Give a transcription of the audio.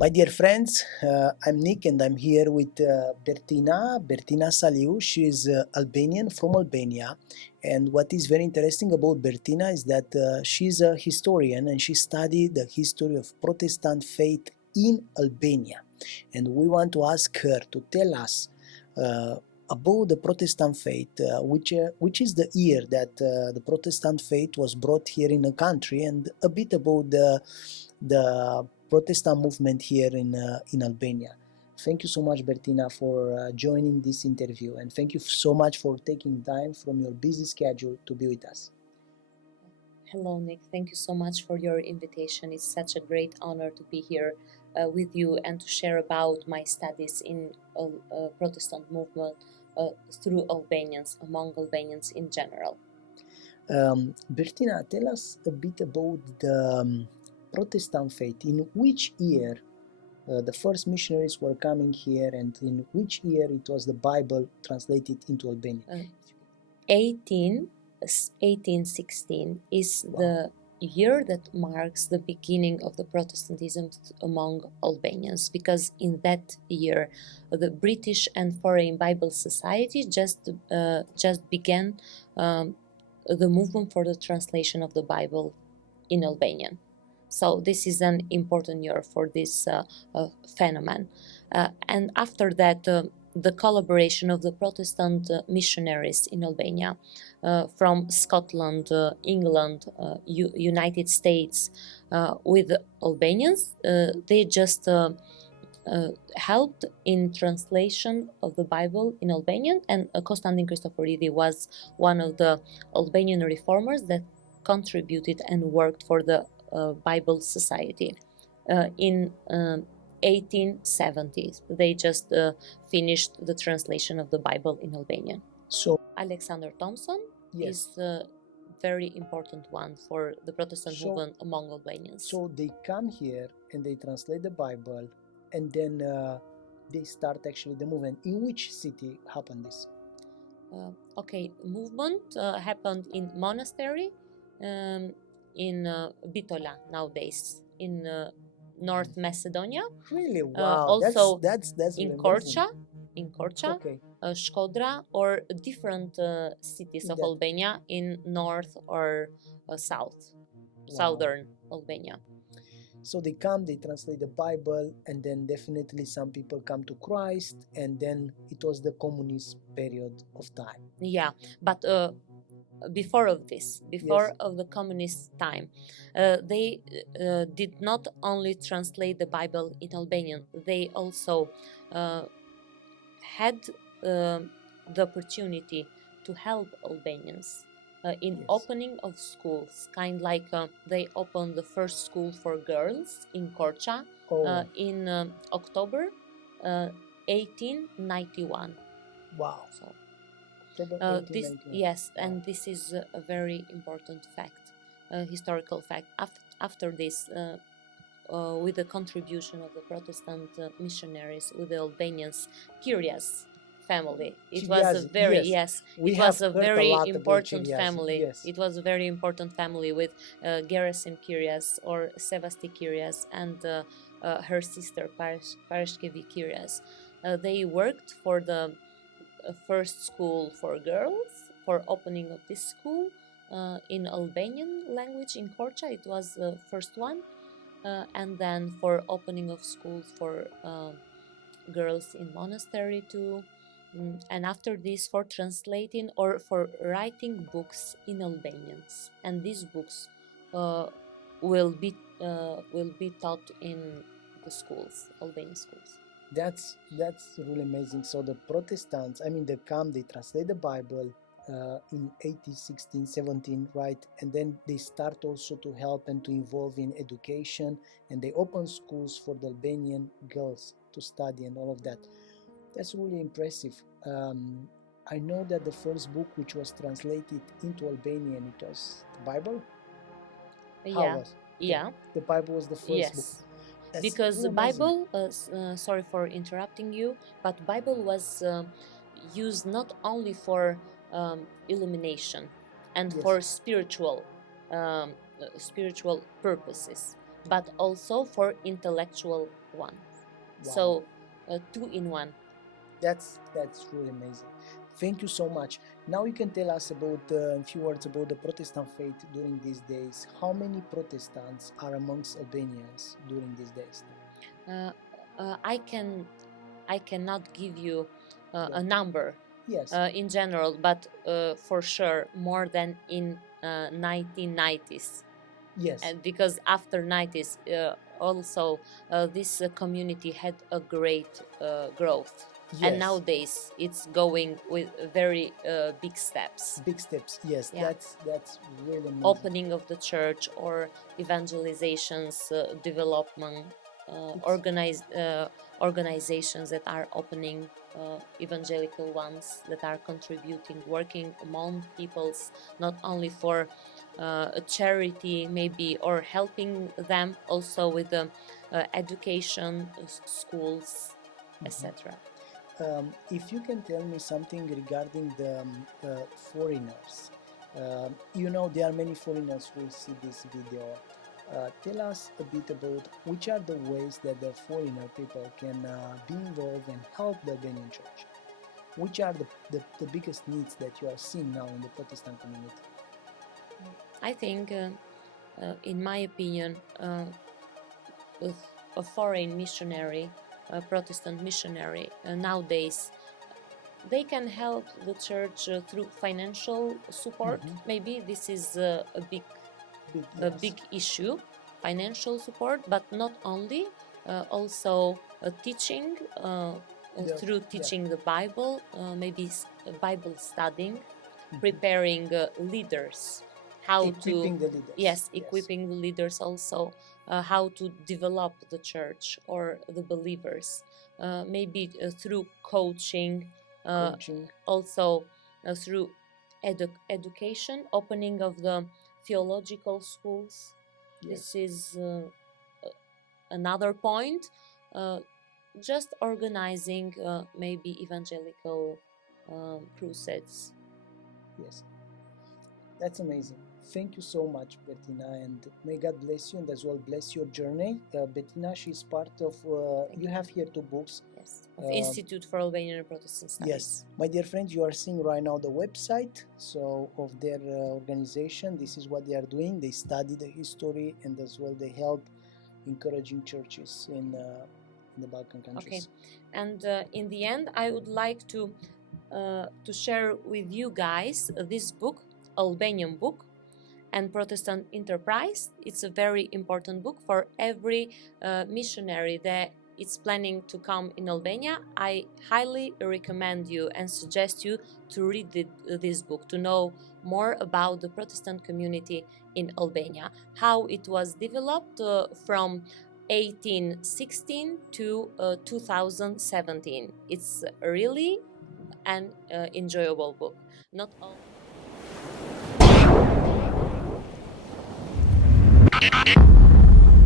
My dear friends, I'm Nick and I'm here with Bertina Salliu. She is Albanian from Albania. And what is very interesting about Bertina is that she's a historian and she studied the history of Protestant faith in Albania. And we want to ask her to tell us about the Protestant faith, which is the year that the Protestant faith was brought here in the country, and a bit about the Protestant movement here in Albania. Thank you so much, Bertina, for joining this interview, and thank you so much for taking time from your busy schedule to be with us. Hello, Nick. Thank you so much for your invitation. It's such a great honor to be here with you and to share about my studies in Protestant movement through Albanians, among Albanians in general. Bertina, tell us a bit about the Protestant faith. In which year the first missionaries were coming here, and in which year it was the Bible translated into Albanian? 1816 is the year that marks the beginning of the Protestantism among Albanians, because in that year the British and Foreign Bible Society just began the movement for the translation of the Bible in Albanian. So this is an important year for this phenomenon. And after that, the collaboration of the Protestant missionaries in Albania from Scotland, England, United States with Albanians, they just helped in translation of the Bible in Albanian, and Constantin Christoforidi was one of the Albanian reformers that contributed and worked for the Bible Society. In 1870s, they just finished the translation of the Bible in Albanian. So Alexander Thompson is a very important one for the Protestant movement among Albanians. So they come here and they translate the Bible, and then they start actually the movement. In which city happened this? Movement happened in monastery in Bitola nowadays, in North Macedonia. Really? Wow. Also that's in Korça, Shkodra, or different cities of Albania in north or southern Albania. So they come, they translate the Bible, and then definitely some people come to Christ, and then it was the communist period of time. Yeah, but before of the communist time, they did not only translate the Bible in Albanian, they also had the opportunity to help Albanians in opening of schools, kind like they opened the first school for girls in Korça in October 1891. Wow. So, and this is a very important fact, historical fact. After this, with the contribution of the Protestant missionaries, with the Albanians, Kyrias family, it was a very important family. It was a very important family with Gerasim Kyrias or Sevasti Kyrias and her sister Parashkevi Kyrias. They worked for the first school for girls, for opening of this school in Albanian language in Korça. It was the first one, and then for opening of schools for girls in monastery too, and after this for translating or for writing books in Albanians, and these books will be taught in the schools, Albanian schools. That's really amazing. So the Protestants, they come, they translate the Bible in 1816, 17, right? And then they start also to help and to involve in education, and they open schools for the Albanian girls to study and all of that. That's really impressive. I know that the first book which was translated into Albanian, it was the Bible? The Bible was the first book. That's because the Bible, sorry for interrupting you, but Bible was used not only for illumination and for spiritual purposes, but also for intellectual one. Wow. So two in one. That's really amazing. Thank you so much. Now you can tell us about a few words about the Protestant faith during these days. How many Protestants are amongst Albanians during these days? I cannot give you Yeah. a number Yes. in general, but for sure more than in 1990s. Yes. And because after 90s, also this community had a great growth. Yes. And nowadays it's going with very big steps. Big steps. Yes. Yeah. That's really amazing. Opening of the church or evangelizations, development, organizations that are opening, evangelical ones that are contributing, working among peoples, not only for a charity maybe, or helping them also with the education, schools, etc. If you can tell me something regarding the foreigners, you know there are many foreigners who see this video. Tell us a bit about which are the ways that the foreigner people can be involved and help the Albanian church. Which are the biggest needs that you are seeing now in the Protestant community? I think, in my opinion, a foreign missionary, a Protestant missionary, nowadays, they can help the church through financial support. Maybe this is a big issue, financial support, but not only, also teaching, through teaching the Bible, maybe Bible studying, preparing leaders, how equipping to the leaders. yes, equipping the leaders also, how to develop the church or the believers, maybe through coaching, also through education, opening of the theological schools. This is another point. Just organizing maybe evangelical crusades. Yes, that's amazing. Thank you so much, Bertina, and may God bless you and as well bless your journey. Bertina, she's part of, you have here 2 books. Yes, of Institute for Albanian and Protestant Studies. Yes, my dear friends, you are seeing right now the website of their organization. This is what they are doing. They study the history and as well they help encouraging churches in the Balkan countries. Okay, and in the end, I would like to share with you guys this book, Albanian book, and Protestant Enterprise. It's a very important book for every missionary that is planning to come in Albania. I highly recommend you and suggest you to read this book, to know more about the Protestant community in Albania, how it was developed from 1816 to 2017. It's really an enjoyable book. Not only